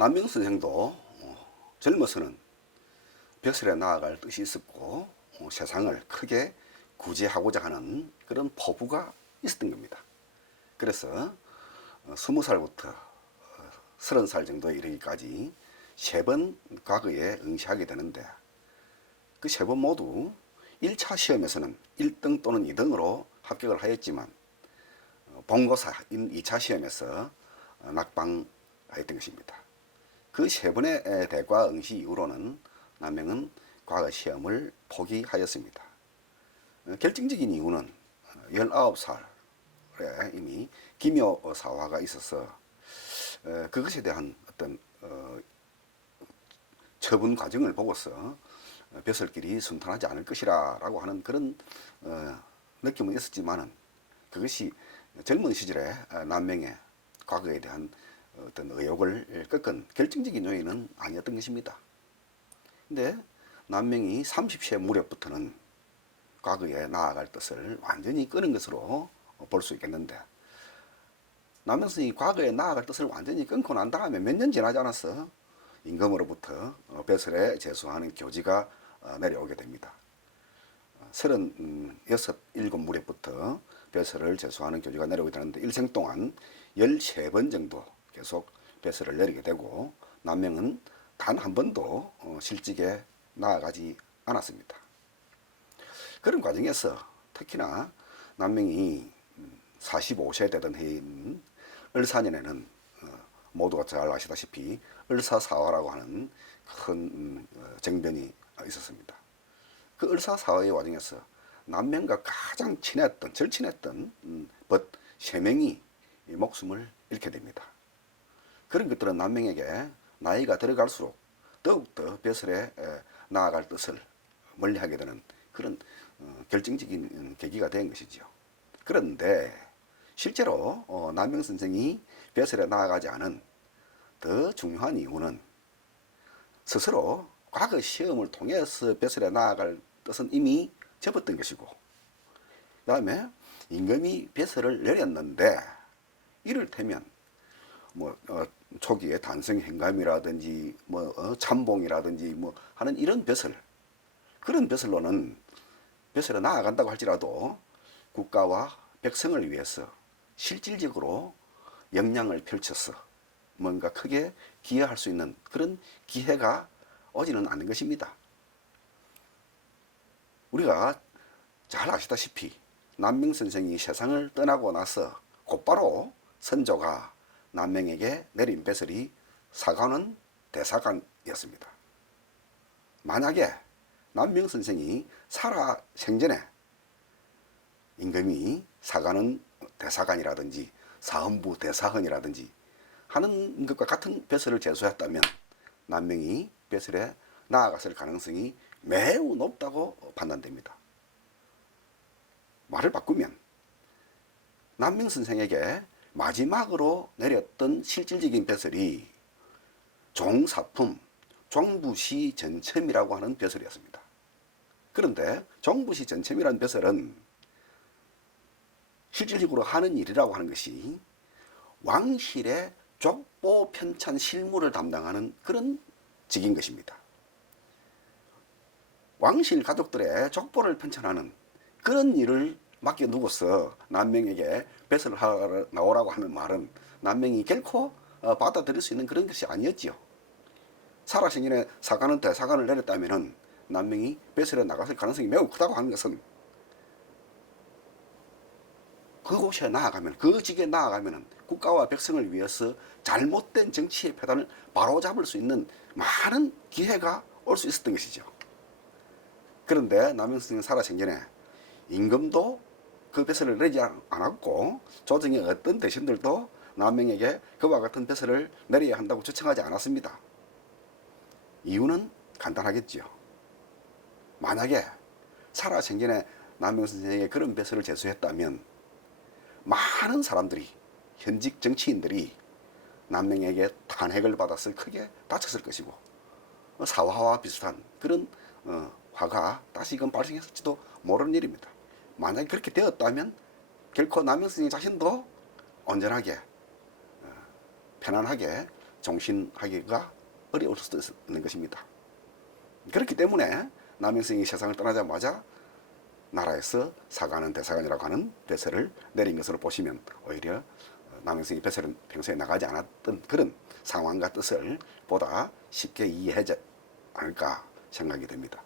남명 선생도 젊어서는 벼슬에 나아갈 뜻이 있었고 세상을 크게 구제하고자 하는 그런 포부가 있었던 겁니다. 그래서 20살부터 30살 정도에 이르기까지 3번 과거에 응시하게 되는데 그 3번 모두 1차 시험에서는 1등 또는 2등으로 합격을 하였지만 본고사인 2차 시험에서 낙방하였던 것입니다. 그 3번의 대과 응시 이후로는 남명은 과거 시험을 포기하였습니다. 결정적인 이유는 19살에 이미 기묘사화가 있어서 그것에 대한 어떤 처분 과정을 보고서 벼슬길이 순탄하지 않을 것이라고 하는 그런 느낌은 있었지만은 그것이 젊은 시절에 남명의 과거에 대한 어떤 의혹을 꺾은 결정적인 요인은 아니었던 것입니다. 근데 남명이 30세 무렵부터는 과거에 나아갈 뜻을 완전히 끊은 것으로 볼 수 있겠는데, 남명 스님이 과거에 나아갈 뜻을 완전히 끊고 난 다음에 몇 년 지나지 않았어 임금으로부터 벼슬에 제수하는 교지가 내려오게 됩니다. 36, 7 무렵부터 벼슬을 제수하는 교지가 내려오게 되는데 일생 동안 13번 정도 계속 벼슬을 내리게 되고 남명은 단 한 번도 실직에 나아가지 않았습니다. 그런 과정에서 특히나 남명이 45세 되던 해인 을사년에는 모두가 잘 아시다시피 을사사화라고 하는 큰 정변이 있었습니다. 그 을사사화의 과정에서 남명과 가장 친했던 절친했던 벗 3명이 목숨을 잃게 됩니다. 그런 것들은 남명에게 나이가 들어갈수록 더욱더 벼슬에 나아갈 뜻을 멀리하게 되는 그런 결정적인 계기가 된 것이죠. 그런데 실제로 남명 선생이 벼슬에 나아가지 않은 더 중요한 이유는 스스로 과거 시험을 통해서 벼슬에 나아갈 뜻은 이미 접었던 것이고, 그 다음에 임금이 벼슬을 내렸는데 이를테면 초기에 단성 행감이라든지 참봉이라든지 하는 이런 벼슬, 그런 벼슬로는 벼슬에 나아간다고 할지라도 국가와 백성을 위해서 실질적으로 역량을 펼쳐서 뭔가 크게 기여할 수 있는 그런 기회가 오지는 않는 것입니다. 우리가 잘 아시다시피 남명 선생이 세상을 떠나고 나서 곧바로 선조가 남명에게 내린 벼슬이 사관원 대사관이었습니다. 만약에 남명 선생이 살아 생전에 임금이 사관원 대사관이라든지 사헌부 대사헌이라든지 하는 것과 같은 벼슬을 제수했다면 남명이 벼슬에 나아갔을 가능성이 매우 높다고 판단됩니다. 말을 바꾸면 남명 선생에게 마지막으로 내렸던 실질적인 벼슬이 종사품, 종부시 전첨이라고 하는 벼슬이었습니다. 그런데 종부시 전첨이라는 벼슬은 실질적으로 하는 일이라고 하는 것이 왕실의 족보 편찬 실무를 담당하는 그런 직인 것입니다. 왕실 가족들의 족보를 편찬하는 그런 일을 맡겨두고서 남명에게 벼슬을 하러 나오라고 하는 말은 남명이 결코 받아들일 수 있는 그런 것이 아니었지요. 살아생전에 사관원 대사관을 내렸다면 남명이 벼슬에 나갔을 가능성이 매우 크다고 하는 것은 그곳에 나아가면, 그 직에 나아가면 국가와 백성을 위해서 잘못된 정치의 패단을 바로잡을 수 있는 많은 기회가 올 수 있었던 것이죠. 그런데 남명 선생은 살아생전에 임금도 그 벼슬을 내리지 않았고 조정의 어떤 대신들도 남명에게 그와 같은 벼슬을 내려야 한다고 추천하지 않았습니다. 이유는 간단하겠죠. 만약에 살아생전에 남명 선생에게 그런 벼슬을 제수했다면 많은 사람들이, 현직 정치인들이 남명에게 탄핵을 받았을, 크게 다쳤을 것이고 사화와 비슷한 그런 화가 다시금 발생했을지도 모르는 일입니다. 만약에 그렇게 되었다면 결코 남명 선생 자신도 온전하게 편안하게 종신하기가 어려울 수도 있는 것입니다. 그렇기 때문에 남영생이 세상을 떠나자마자 나라에서 사가는 대사관이라고 하는 대세를 내린 것으로 보시면 오히려 남영생이 벼슬은 평소에 나가지 않았던 그런 상황과 뜻을 보다 쉽게 이해하지 않을까 생각이 됩니다.